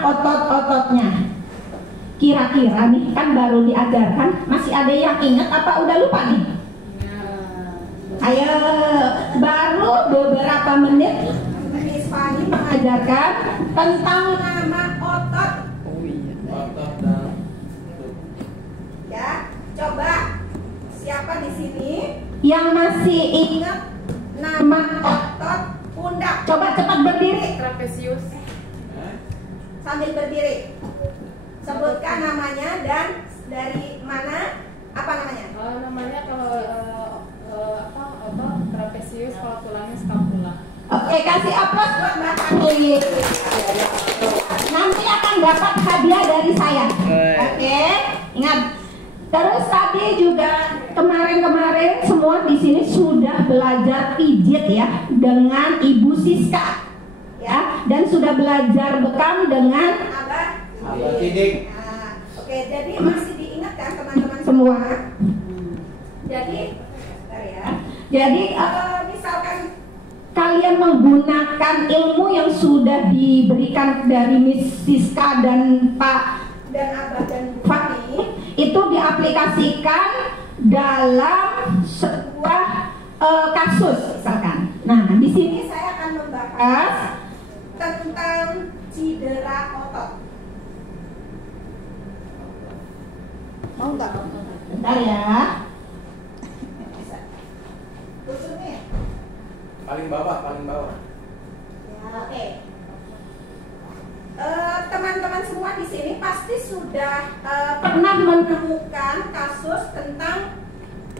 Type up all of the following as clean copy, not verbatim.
otot-ototnya. Kira-kira nih kan baru diajarkan, masih ada yang ingat apa udah lupa nih? Ayo, baru beberapa menit Miss Fani mengajarkan tentang nama otot. Otot dan Ya, coba siapa di sini yang masih ingat nama otot pundak? Coba cepat berdiri. Trapesius. Sambil berdiri. Sebutkan namanya dan dari mana, apa namanya? Namanya kalau otot trapesius, kalau tulangnya scapula. Oke, kasih aplaus buat Mbak Fani. Nanti akan dapat hadiah dari saya. Oke, ingat. Terus tadi juga kemarin semua di sini sudah belajar pijit ya dengan Ibu Siska ya, dan sudah belajar bekam dengan Abah Sidik. Nah, oke, jadi masih diingatkan teman-teman semua. Jadi, bentar ya. Jadi misalkan kalian menggunakan ilmu yang sudah diberikan dari Miss Siska dan Pak dan Abah dan Bu Fani, itu diaplikasikan dalam sebuah kasus misalkan. Nah, di sini saya akan membahas tentang cedera otot. Mau nggak? Bentar ya. Tusuknya. Paling bawah. Ya, oke. Teman-teman semua di sini pasti sudah pernah menemukan kasus tentang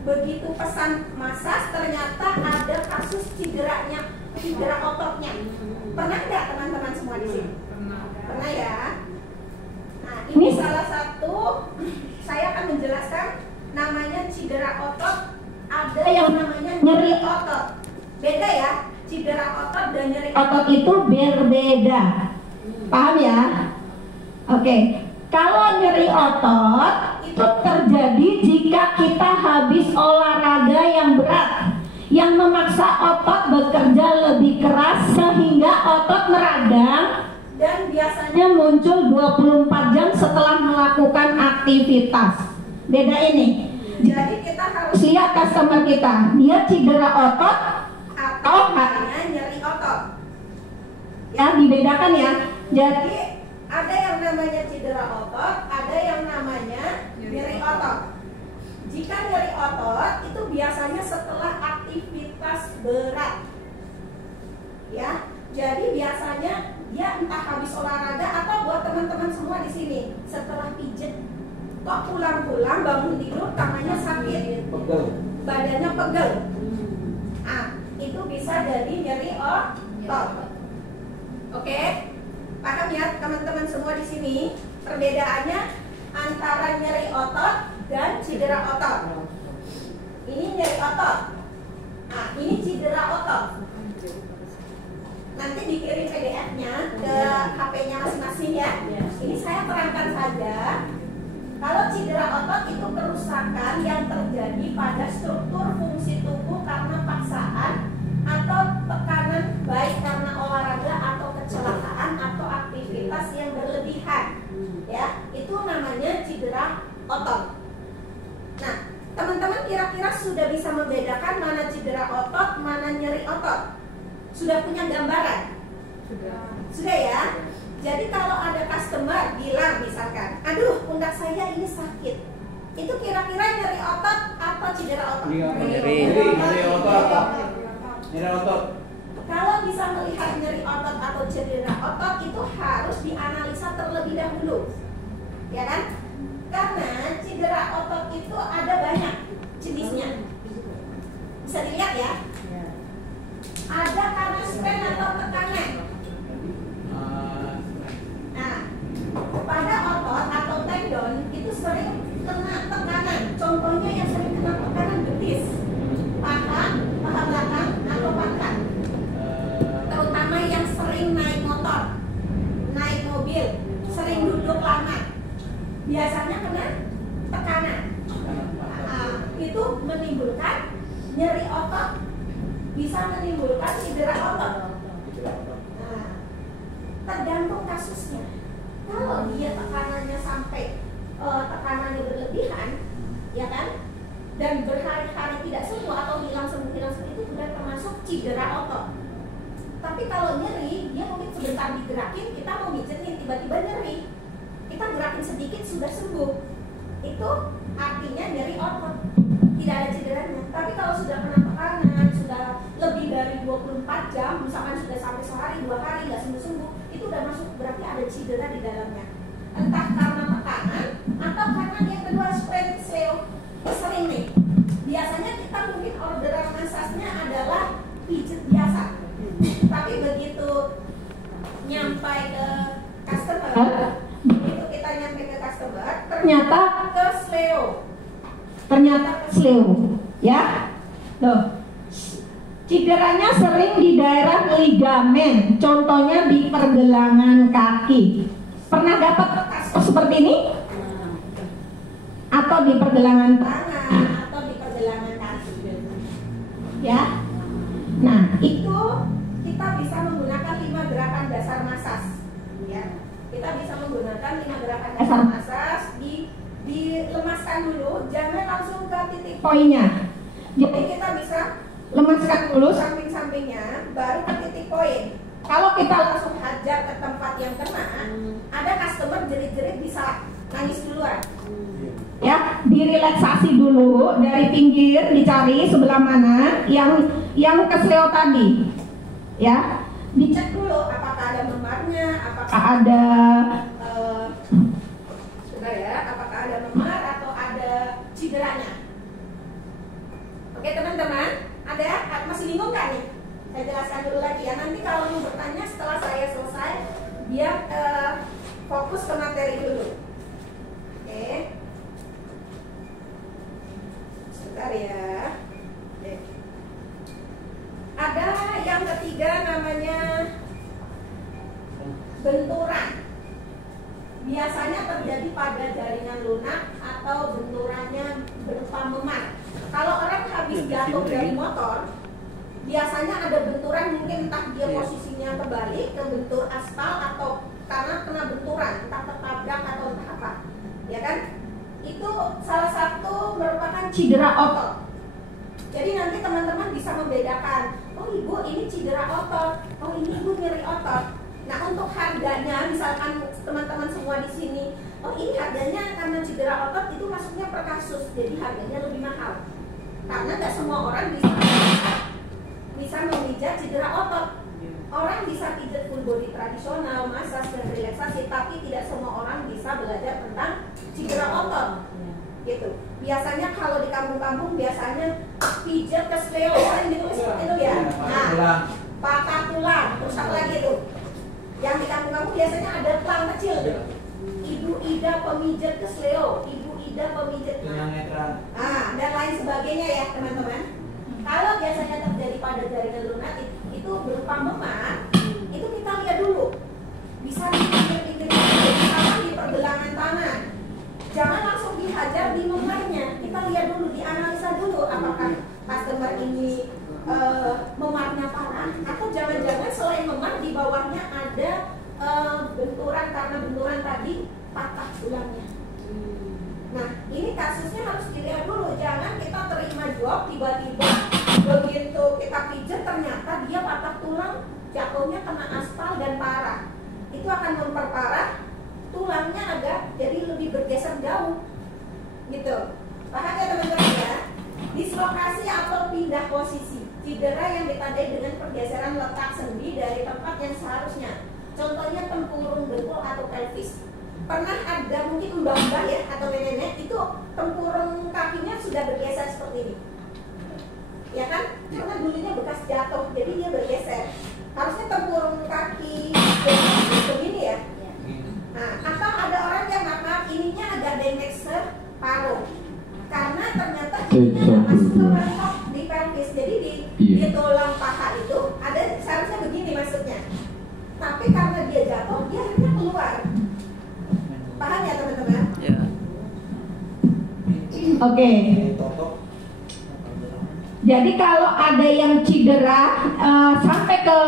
begitu pesan massage ternyata ada kasus cedera ototnya. Pernah nggak teman-teman semua di sini? Pernah ya. Nah, ini salah satu saya akan menjelaskan namanya cedera otot. Ada yang namanya nyeri otot. Beda ya, cedera otot dan nyeri otot itu berbeda. Paham ya? Oke. Kalau nyeri otot itu terjadi jika kita habis olahraga yang berat yang memaksa otot bekerja lebih keras sehingga otot meradang dan biasanya muncul 24 jam setelah melakukan aktivitas. Beda ini. Jadi kita harus lihat customer kita, dia cedera otot atau hanya nyeri otot. Ya, dibedakan ya. Jadi ada yang namanya cedera otot, ada yang namanya nyeri otot. Jika nyeri otot itu biasanya setelah aktivitas berat. Ya, jadi biasanya dia entah habis olahraga atau buat teman-teman semua di sini setelah pijet, kok pulang-pulang bangun tidur tangannya sakit, Pegel. badannya pegel. Ah, itu bisa jadi nyeri otot. Oke, paham ya teman-teman semua di sini perbedaannya antara nyeri otot dan cedera otot. Ini nyeri otot. Nah, ini cedera otot. Nanti dikirim PDF-nya ke HP-nya masing-masing ya. Ini saya terangkan saja. Kalau cedera otot itu kerusakan yang terjadi pada struktur fungsi tubuh karena paksaan atau tekanan, baik karena olahraga atau kecelakaan atau aktivitas yang berlebihan. Ya, itu namanya cedera otot. Nah, teman-teman kira-kira sudah bisa membedakan mana cedera otot, mana nyeri otot? Sudah punya gambaran? Sudah ya? Jadi kalau ada customer bilang misalkan, aduh pundak saya ini sakit, itu kira-kira nyeri otot atau cedera otot? Nyeri otot. Kalau bisa melihat nyeri otot atau cedera otot itu harus dianalisa terlebih dahulu, ya kan? Karena cedera otot itu ada banyak jenisnya. Bisa dilihat ya? Ada karena strain atau tekanan. Nah, pada otot atau tendon itu sering kena tekanan. Contohnya yang sering kena tekanan betis, paha belakang atau pantat. Terutama yang sering naik motor, naik mobil, sering duduk lama, biasanya kena tekanan. Itu menimbulkan nyeri otot, bisa menimbulkan cedera otot. Tergantung kasusnya. ya kan? Dan berhari-hari tidak sembuh atau hilang sembuh itu sudah termasuk cedera otot. Tapi kalau nyeri, dia mungkin sebentar digerakin, kita mau mijetin, tiba-tiba nyeri. Kita gerakin sedikit sudah sembuh. Itu artinya nyeri otot, tidak ada cederanya. Tapi kalau sudah kena tekanan, sudah lebih dari 24 jam, misalkan sudah sampai sehari, 2 hari nggak sembuh-sembuh, itu udah masuk, berarti ada cedera di dalamnya. Entah karena tekanan atau karena yang kedua sleo. Sering nih, biasanya kita mungkin orderan massage-nya adalah pijat biasa, tapi begitu nyampe ke customer, begitu kita nyampe ke customer, ternyata ke sleo, ya. Loh, cederanya sering di daerah ligamen, contohnya di pergelangan kaki. Pernah dapat kasus seperti ini? Atau di pergelangan tangan atau di pergelangan kaki, ya. Nah, itu kita bisa menggunakan 5 gerakan dasar massage, ya. Kita bisa menggunakan 5 gerakan dasar massage, dilemaskan dulu, jangan langsung ke titik poinnya. Jadi kita bisa lemaskan dulu samping-sampingnya, baru ke titik poin. Kalau kita langsung hajar ke tempat yang kena, ada customer jerit-jerit bisa nangis duluan. Ya, direlaksasi dulu dari pinggir, dicari sebelah mana yang kesleo tadi, ya, dicek dulu apakah ada memarnya, apakah ada sebentar ya, apakah ada memar atau ada cederanya. Oke teman-teman, ada masih bingung kan nih? Saya jelaskan dulu lagi ya. Nanti kalau mau bertanya setelah saya selesai, biar fokus ke materi dulu. Oke. Sebentar ya. Oke. Ada yang ketiga namanya benturan. Biasanya terjadi pada jaringan lunak atau benturannya berupa memar. Kalau orang habis jatuh dari motor, biasanya ada benturan, mungkin entah dia posisinya kebalik, kebentur aspal atau karena kena benturan, entah tertabrak atau entah apa, ya kan? Itu salah satu merupakan cedera otot. Jadi nanti teman-teman bisa membedakan, oh ibu ini cedera otot, oh ini ibu nyeri otot. Nah untuk harganya, misalkan teman-teman semua di sini, oh ini harganya karena cedera otot itu masuknya per kasus, jadi harganya lebih mahal. Karena nggak semua orang bisa memijat cedera otot. Orang bisa pijat full body tradisional, massage dan relaksasi, tapi tidak semua orang bisa belajar tentang cedera otot. Gitu. Biasanya kalau di kampung-kampung biasanya pijat ke sleo, sering ditulis seperti itu ya. Nah, patah tulang, terus apa lagi tuh? Yang di kampung-kampung biasanya ada pelang kecil. Ibu Ida pemijat ke sleo, Ibu Ida pemijat. Dan lain sebagainya ya teman-teman. Kalau biasanya terjadi pada jaringan lunak itu berupa memar, itu kita lihat dulu. Bisa di pinggir-pinggir, di pergelangan tangan. Jangan langsung dihajar di memarnya. Kita lihat dulu, dianalisa dulu apakah customer ini memarnya parah atau jangan-jangan selain memar di bawahnya ada benturan, karena benturan tadi patah tulangnya. Nah, ini kasusnya harus dilihat dulu. Jangan kita terima job tiba-tiba begitu kita pijat ternyata dia patah tulang, jatuhnya kena aspal dan parah. Itu akan memperparah tulangnya, agak jadi lebih bergeser jauh. Gitu. Paham ya teman-teman ya? Dislokasi atau pindah posisi. Cedera yang ditandai dengan pergeseran letak sendi dari tempat yang seharusnya. Contohnya tempurung dengkul atau pelvis. Pernah ada mungkin mbak-mbak ya atau nenek itu tempurung kakinya sudah bergeser seperti ini, ya kan? Karena dulunya bekas jatuh, jadi dia bergeser. Harusnya tempurung kaki begini ya. Nah, atau ada orang yang maaf ininya agak dendek separuh, karena ternyata ininya masuk ke mentok di pelvis, jadi di tulang paha itu ada seharusnya begini masuknya. Tapi karena dia jatuh, dia akhirnya keluar. Paham ya teman-teman? Ya. Oke. Jadi kalau ada yang cedera sampai ke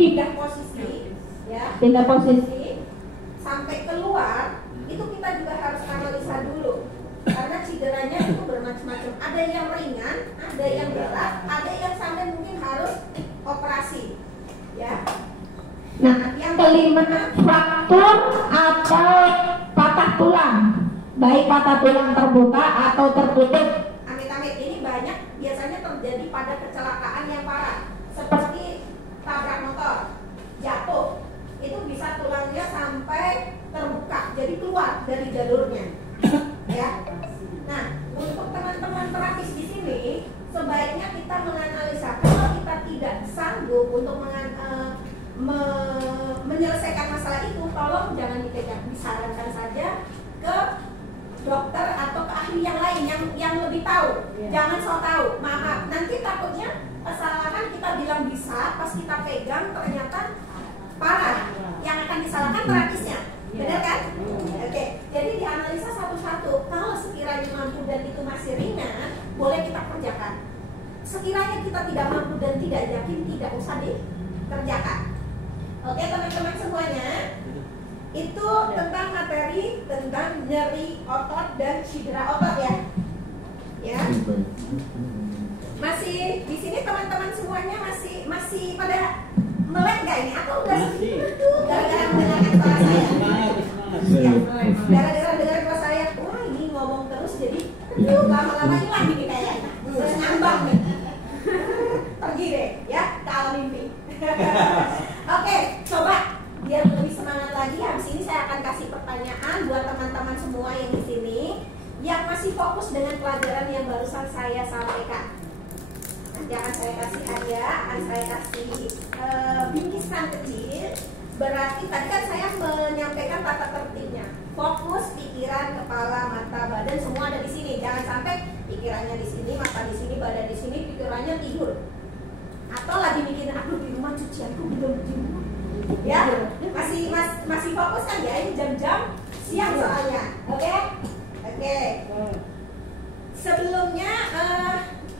pindah posisi, ya, pindah posisi sampai keluar, itu kita juga harus analisa dulu, karena cederanya itu ada yang ringan, ada yang berat, ada yang sampai mungkin harus operasi. Ya. Nah, yang kelima, fraktur atau patah tulang, baik patah tulang terbuka atau tertutup. Amit-amit, ini banyak biasanya terjadi pada kecelakaan yang parah, seperti tabrak motor, jatuh, itu bisa tulangnya sampai terbuka, jadi keluar dari jalurnya. Ya. Nah, untuk teman-teman terapis di sini, sebaiknya kita menganalisa. Kalau kita tidak sanggup untuk menyelesaikan masalah itu, tolong jangan dipegang, disarankan saja ke dokter atau ke ahli yang lain yang lebih tahu. Jangan sok tahu. Maaf, nanti takutnya kesalahan kita bilang bisa, pas kita pegang ternyata parah. Yang akan disalahkan terapisnya. Benar kan? Oke. Jadi dianalisa satu-satu. Kalau sekiranya mampu dan itu masih ringan, boleh kita kerjakan. Sekiranya kita tidak mampu dan tidak yakin, tidak usah dikerjakan. Oke teman-teman semuanya, itu tentang materi tentang nyeri otot dan cedera otot ya. Ya. Masih di sini teman-teman semuanya masih pada melek nggak ini? Atau udah gara-gara mendengarkan suara saya? Gara-gara dengar suara saya, wah ini ngomong terus jadi lama-lama hilang ini kayaknya. Terus ngambang nih. Pergi deh ya ke alam mimpi. Oke, coba biar lebih semangat lagi. Habis ini saya akan kasih pertanyaan buat teman-teman semua yang di sini yang masih fokus dengan pelajaran yang barusan saya sampaikan. Nanti akan saya kasih hadiah, akan saya kasih bingkisan kecil. Berarti tadi kan saya menyampaikan tata tertibnya. Fokus pikiran, kepala, mata, badan semua ada di sini. Jangan sampai pikirannya di sini, mata di sini, badan di sini, pikirannya tidur. Atau lagi mikirin aku di rumah cucianku belum di rumah. Ya, masih fokus kan ya, ini jam-jam siang soalnya. Oke? Oke. Sebelumnya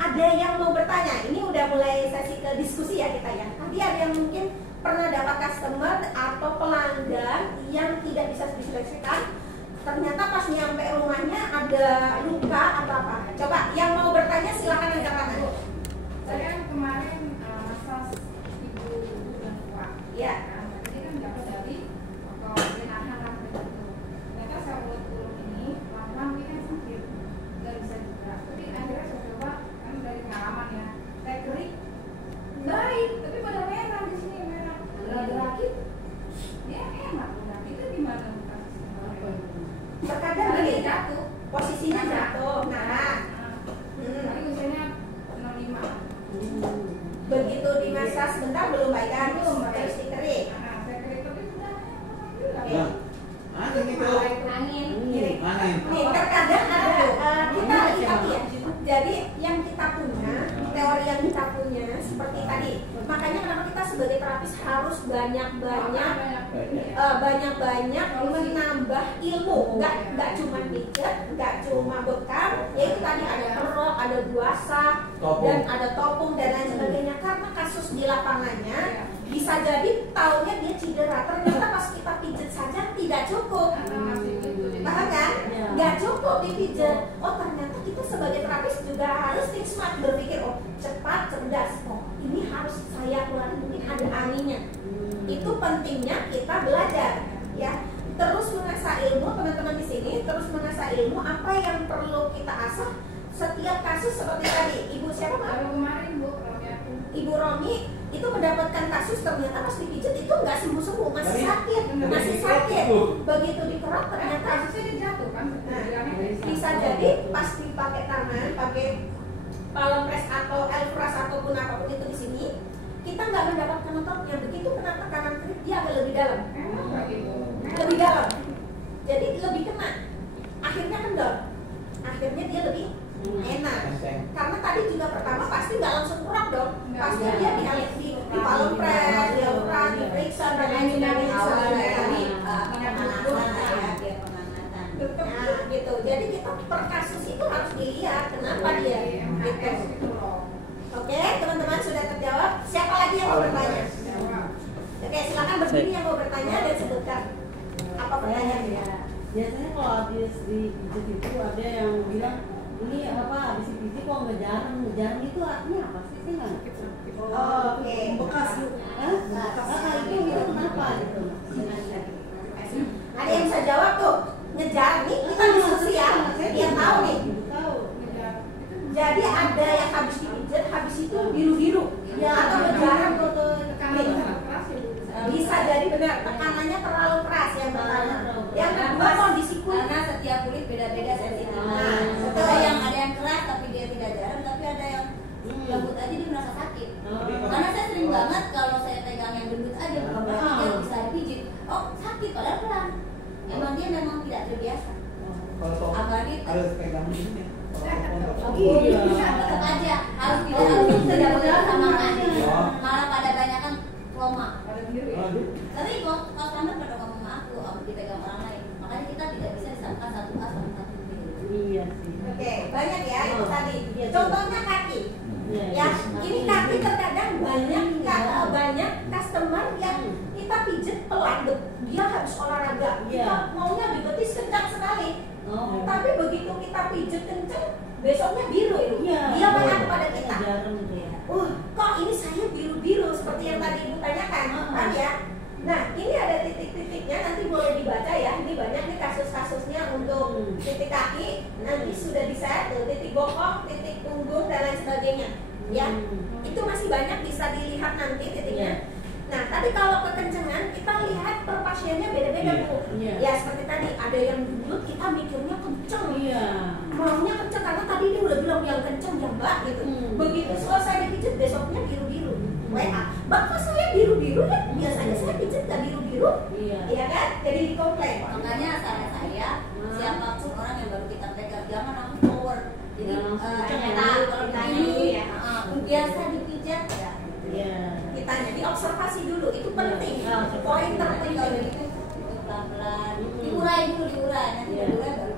ada yang mau bertanya. Ini udah mulai sesi ke diskusi ya kita ya. Tadi ada yang mungkin pernah dapat customer atau pelanggan yang tidak bisa diselesaikan. Ternyata pas nyampe rumahnya ada luka atau apa. Coba yang mau bertanya silakan angkat tangan. Saya kemarin massage ibu dan tua. Iya. Jadi kan dapat dari atau jenazah lah gitu. Ternyata saya ulur ini pelan-pelan ini kan sakit, nggak bisa juga. Tapi akhirnya saya coba kan dari pengalaman ya. Saya kerik baik, tapi pada merah di sini merah. Lagi dia enak udah. Itu gimana kasusnya? Terkadang gini jatuh, posisinya jatuh. Nah, Tapi usianya 65. begitu dimasak sebentar belum baikan, terus dikerik. Saya kerik tapi sudah Ya. Angin itu. Angin. Gini. Angin. Nih, terkadang ada kita lihat ya. Jadi yang kita punya, teori yang kita punya seperti tadi. Makanya kenapa kita sebagai terapis harus banyak-banyak menambah ilmu. Nggak cuma pijat, nggak cuma bekam. Ya itu tadi ada kerok, ada guasa, dan ada topung dan lain sebagainya. Karena kasus di lapangannya bisa jadi taunya dia cedera. Ternyata pas kita pijat saja tidak cukup. Paham kan? Nggak cukup dipijat. Oh ternyata kita sebagai terapis juga harus think smart, berpikir oh cepat, cerdas. Oh ini harus saya keluarin, mungkin ada anginnya. Itu pentingnya kita belajar, ya. Terus mengasah ilmu, teman-teman di sini terus mengasah ilmu apa yang perlu kita asah setiap kasus seperti tadi. Ibu siapa Mbak? kemarin Bu, Ibu Romi itu mendapatkan kasus ternyata pas dipijat itu nggak sembuh-sembuh, masih sakit. Begitu dikerok ternyata kasusnya dia jatuh kan? bisa jadi pas dipakai tangan, pakai palm press atau elfras ataupun apapun itu di sini, kita nggak mendapatkan ototnya. Begitu kena tekanan krik dia agak lebih dalam, lebih dalam. Jadi lebih kena. Akhirnya kendor. Akhirnya dia lebih enak. Karena tadi juga pertama pasti nggak langsung kurang dong. Pasti dia di palm press, di elfras, diperiksa dan lain sebagainya. Nah, gitu. Jadi kita per kasus itu harus dilihat kenapa dia gitu. Oke, teman-teman sudah terjawab. Siapa lagi yang mau bertanya? Oke, silakan berdiri yang mau bertanya dan sebutkan apa pertanyaannya. Biasanya kalau habis dipijat itu ada yang bilang Ini apa? Habis pijit kok ngejarang itu artinya apa sih? Saya nggak ngerti. Oke. Bekas lu. Hah? Itu kenapa gitu? Ada yang bisa jawab tuh? Ngejar nih kita diskusi ya. Biar tahu nih. Tahu. Jadi ada yang habis dipijat, habis itu biru-biru. Ya, Atau ngejarang Tekanan sangat keras ya Bu. bisa jadi benar tekanannya terlalu keras yang pertama. Yang kedua kondisi kulit. Karena setiap kulit beda-beda sensitif. Nah, betul. Ada yang keras tapi dia tidak jarang, tapi ada yang lembut aja dia merasa sakit. Oh. Karena saya sering banget kalau saya pegang yang gendut aja bukan berarti dia bisa dipijit. Oh sakit padahal pelan. Emang dia memang tidak terbiasa. Kalau toh Apalagi harus pegang ini. tetap aja harus tidak bergerak sama kan. Malah pada banyak kan trauma. Pada biru ya. Aduh. Tapi kok standar pada ngomong sama aku dipegang orang lain. Makanya kita tidak bisa disamakan satu A sama satu B. Iya sih. Oke, banyak ya itu Oh. tadi. Iya, Contohnya kaki. Iya. Ya, ini kaki terkadang banyak banyak customer yang kita pijet pelan, dia habis olahraga, Iya. kita maunya di betis kencang sekali. Oh. Tapi begitu kita pijet kencang, besoknya biru itu. Iya. Dia banyak kepada kita. Jarang gitu ya. Kok ini saya biru-biru seperti yang tadi Ibu tanyakan, kan ya? Nah, ini ada titik-titiknya, nanti boleh dibaca ya. Ini banyak nih kasus-kasusnya untuk titik kaki. Nanti sudah di-share tuh, titik bokong, titik punggung dan lain sebagainya. Ya, itu masih banyak bisa dilihat nanti titiknya. Nah, tapi kalau kekencengan kita lihat per pasiennya beda-beda Bu. Iya. Ya seperti tadi ada yang dulu kita mikirnya kenceng. Iya. Maunya kenceng karena tadi dia udah bilang yang kenceng ya Mbak gitu. Begitu selesai dipijit besoknya biru-biru. WA, Mbak kok saya biru-biru ya? Biasanya saya pijit gak biru-biru. Iya. Iya kan? Jadi dikomplain. Makanya saran saya siapapun orang yang baru kita pegang jangan langsung power. Jadi Jangan langsung kenceng ya. kita kalau Ditanya begini dulu ya. biasa dipijat ya. Iya. Ditanya, diobservasi dulu, itu penting. Poin Nanti kalau terpenting. begitu pelan-pelan diurai dulu nanti Iya. diurai baru.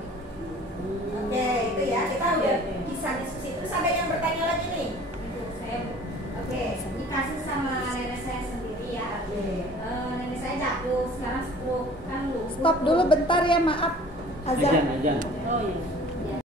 Oke, itu ya. Kita udah bisa diskusi. Terus ada yang bertanya lagi nih. Saya Oke. ini kasus sama nenek saya sendiri ya. Nenek saya jatuh, sekarang stroke kan lumpuh. Stop dulu bentar ya, maaf. Azan. Ajan. Oh iya.